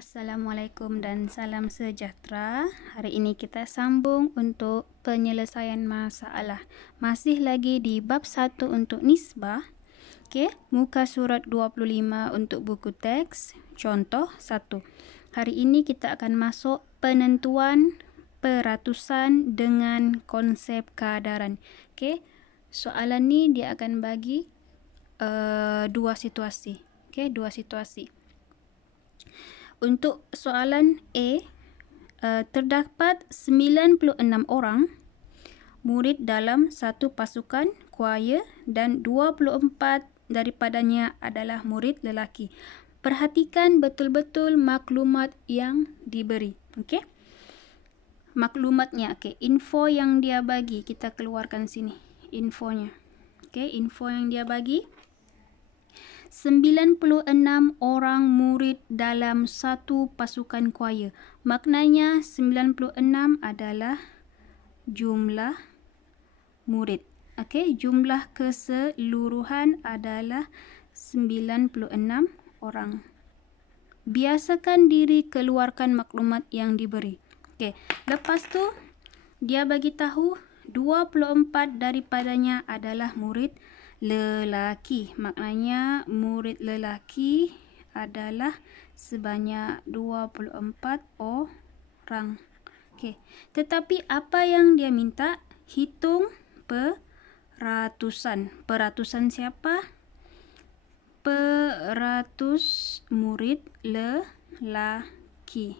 Assalamualaikum dan salam sejahtera. Hari ini kita sambung untuk penyelesaian masalah. Masih lagi di bab 1 untuk nisbah. Okey, muka surat 25 untuk buku teks. Contoh 1. Hari ini kita akan masuk penentuan peratusan dengan konsep keadaran. Okey, soalan ni dia akan bagi dua situasi. Okey, dua situasi. Untuk soalan A, terdapat 96 orang murid dalam satu pasukan choir dan 24 daripadanya adalah murid lelaki. Perhatikan betul-betul maklumat yang diberi. Okey? Maklumatnya, okey, info yang dia bagi, kita keluarkan sini infonya. Okey, info yang dia bagi. 96 orang murid dalam satu pasukan choir. Maknanya 96 adalah jumlah murid. Okey, jumlah keseluruhan adalah 96 orang. Biasakan diri keluarkan maklumat yang diberi. Okey, lepas tu dia bagi tahu 24 daripadanya adalah murid lelaki. Maknanya murid lelaki adalah sebanyak 24 orang. Okey. Tetapi apa yang dia minta? Hitung peratusan. Peratusan siapa? Peratus murid lelaki.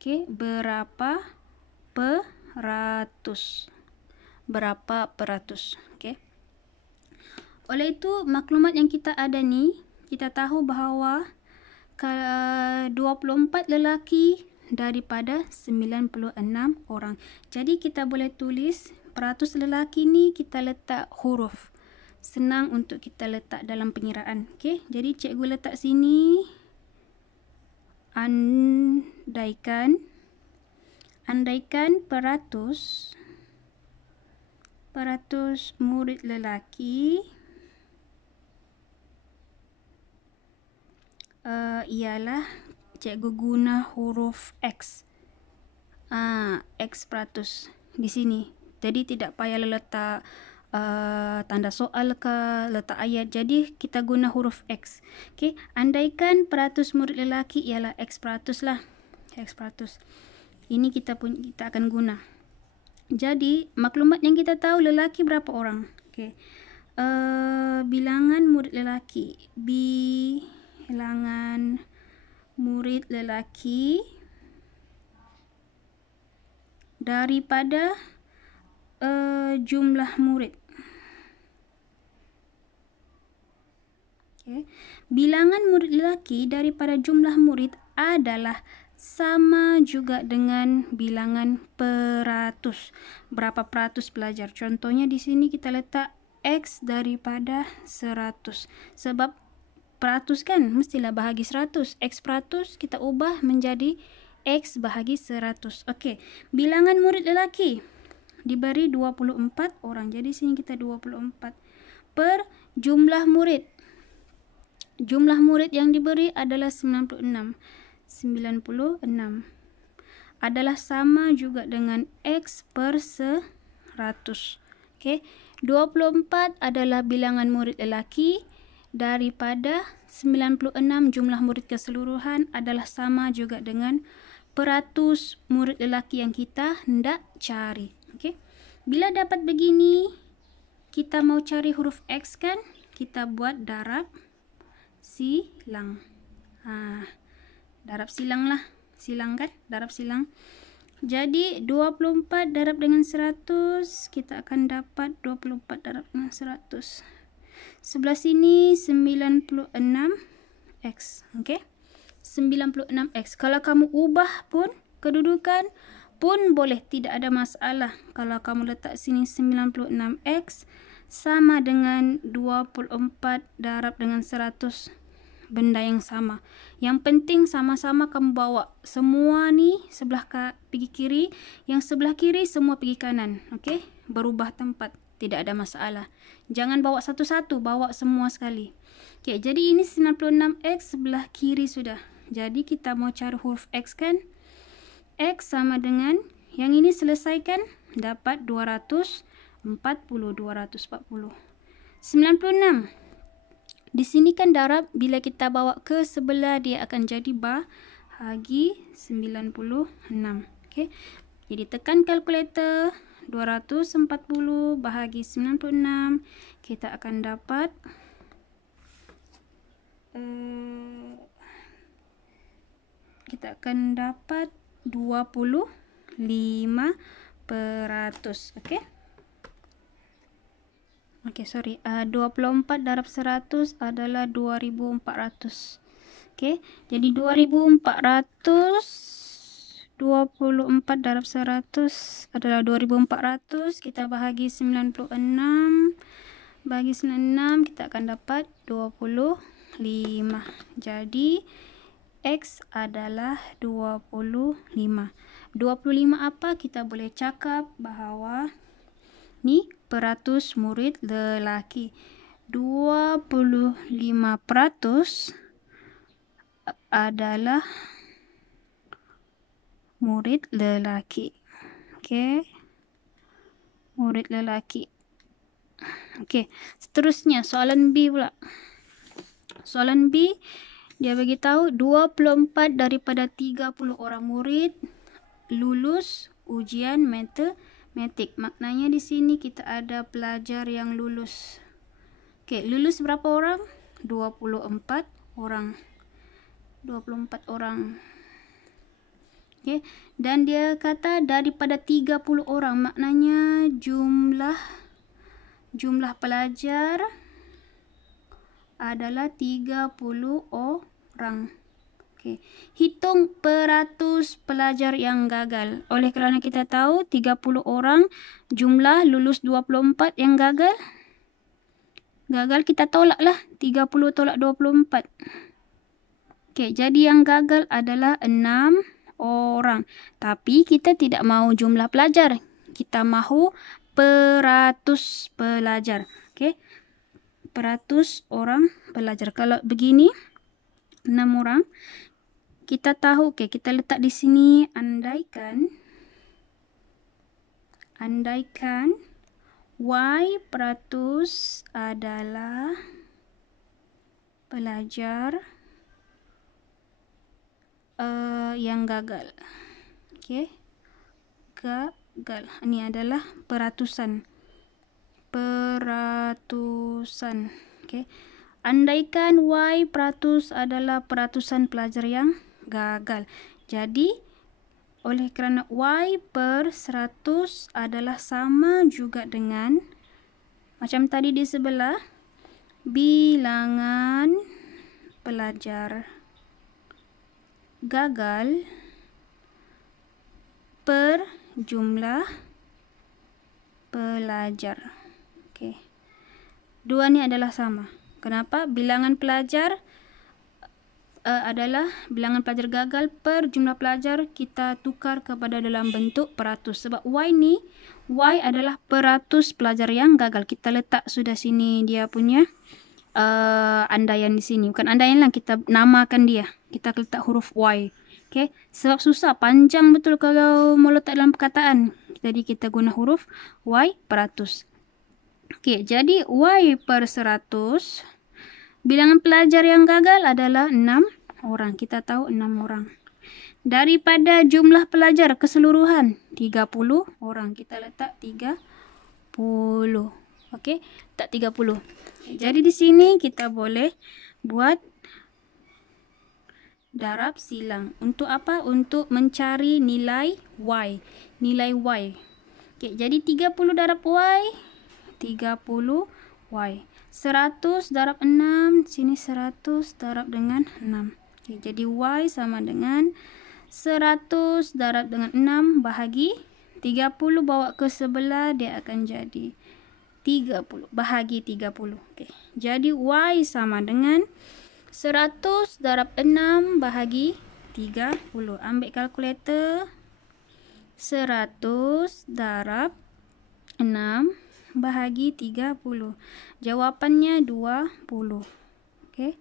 Okey, berapa peratus? Berapa peratus? Okey. Oleh itu, maklumat yang kita ada ni, kita tahu bahawa 24 lelaki daripada 96 orang. Jadi, kita boleh tulis peratus lelaki ni kita letak huruf. Senang untuk kita letak dalam pengiraan. Okey, jadi cikgu letak sini. Andaikan peratus murid lelaki ialah cikgu guna huruf X. X peratus di sini. Jadi tidak payah letak tanda soal ke, letak ayat. Jadi kita guna huruf X. Okey, andaikan peratus murid lelaki ialah X peratus lah. X peratus. Ini kita akan guna. Jadi maklumat yang kita tahu lelaki berapa orang? Okey. Bilangan murid lelaki. Bilangan murid lelaki daripada jumlah murid. Okay. Bilangan murid lelaki daripada jumlah murid adalah sama juga dengan bilangan peratus. Berapa peratus pelajar? Contohnya di sini kita letak X daripada 100. Sebab peratus kan mestilah bahagi 100. X peratus kita ubah menjadi X bahagi 100. Okey, bilangan murid lelaki diberi 24 orang. Jadi sini kita 24 per jumlah murid. Jumlah murid yang diberi adalah 96. 96 adalah sama juga dengan X per 100. Okey, 24 adalah bilangan murid lelaki daripada 96 jumlah murid keseluruhan adalah sama juga dengan peratus murid lelaki yang kita hendak cari. Okey. Bila dapat begini, kita mau cari huruf X kan? Kita buat darab silang. Darab silang lah. Silang kan? Darab silang. Jadi 24 darab dengan 100, kita akan dapat 24 darab dengan 100. Sebelah sini 96X. Okey. 96X. Kalau kamu ubah pun kedudukan pun boleh, tidak ada masalah. Kalau kamu letak sini 96X sama dengan 24 darab dengan 100, benda yang sama. Yang penting sama-sama kamu bawa. Semua ni sebelah pergi kiri, yang sebelah kiri semua pergi kanan. Okey? Berubah tempat, tidak ada masalah. Jangan bawa satu-satu, bawa semua sekali. Okey, jadi ini 96X sebelah kiri sudah. Jadi kita mau cari huruf X kan? X sama dengan, yang ini selesaikan, dapat 240. 96. Di sini kan darab, bila kita bawa ke sebelah, dia akan jadi bahagi 96. Okay. Jadi tekan kalkulator, 240 bahagi 96, kita akan dapat 25%. Okey. Okey, sorry. 24 darab 100 adalah 2400. Okey. Jadi 2400, 24 darab 100 adalah 2400. Kita bahagi 96. Bagi 96 kita akan dapat 25. Jadi X adalah 25. 25 apa? Kita boleh cakap bahawa ni peratus murid lelaki. 25% adalah murid lelaki. Okey. Murid lelaki. Okey. Seterusnya soalan B pula. Soalan B, dia bagi tahu 24 daripada 30 orang murid lulus ujian matematik. Maknanya di sini kita ada pelajar yang lulus. Okey, lulus berapa orang? 24 orang. 24 orang. Okey, dan dia kata daripada 30 orang, maknanya jumlah pelajar adalah 30 orang. Okey, hitung peratus pelajar yang gagal. Oleh kerana kita tahu 30 orang, jumlah lulus 24 yang gagal. Gagal kita tolaklah, 30 tolak 24. Okey, jadi yang gagal adalah 6 orang. Tapi kita tidak mahu jumlah pelajar. Kita mahu peratus pelajar. Okey. Peratus orang pelajar. Kalau begini 6 orang, kita tahu, okey, kita letak di sini andaikan Y peratus adalah pelajar yang gagal. Okey. Gagal. Ini adalah peratusan. Okey. Andaikan Y peratus adalah peratusan pelajar yang gagal. Jadi, oleh kerana Y per 100 adalah sama juga dengan, macam tadi di sebelah, bilangan pelajar gagal per jumlah pelajar. Okey. Dua ni adalah sama. Kenapa? Bilangan pelajar adalah bilangan pelajar gagal per jumlah pelajar, kita tukar kepada dalam bentuk peratus. Sebab Y adalah peratus pelajar yang gagal. Kita letak sudah sini dia punya andaian di sini. Bukan andaian lah, kita namakan dia. Kita letak huruf Y. Okey, sebab susah, panjang betul kalau mau letak dalam perkataan. Jadi kita guna huruf Y peratus. Okey, jadi Y per 100, bilangan pelajar yang gagal adalah 6 orang. Kita tahu 6 orang. Daripada jumlah pelajar keseluruhan 30 orang, kita letak 30. Okey, tak 30. Jadi di sini kita boleh buat darab silang. Untuk apa? Untuk mencari nilai Y. Nilai Y. Okey, jadi 30 darab Y, 30 Y. 100 darab 6, sini 100 darab dengan 6. Okey, jadi Y sama dengan 100 darab dengan 6 bahagi 30, bawa ke sebelah, dia akan jadi 30 bahagi 30. Okey, jadi Y sama dengan 100 darab 6 bahagi 30. Ambil kalkulator. 100 darab 6 bahagi 30. Jawapannya 20. Okey.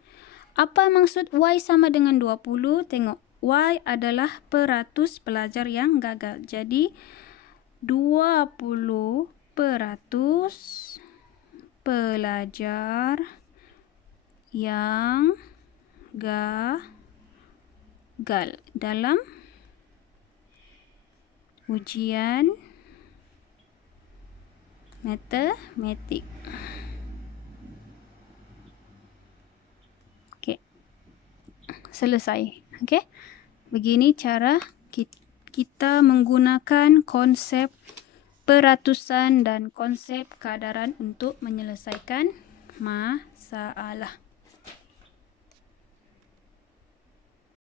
Apa maksud Y sama dengan 20? Tengok, Y adalah peratus pelajar yang gagal. Jadi 20 peratus pelajar yang gagal dalam ujian matematik. Okey. Selesai. Okey. Begini cara kita menggunakan konsep peratusan dan konsep kadaran untuk menyelesaikan masalah.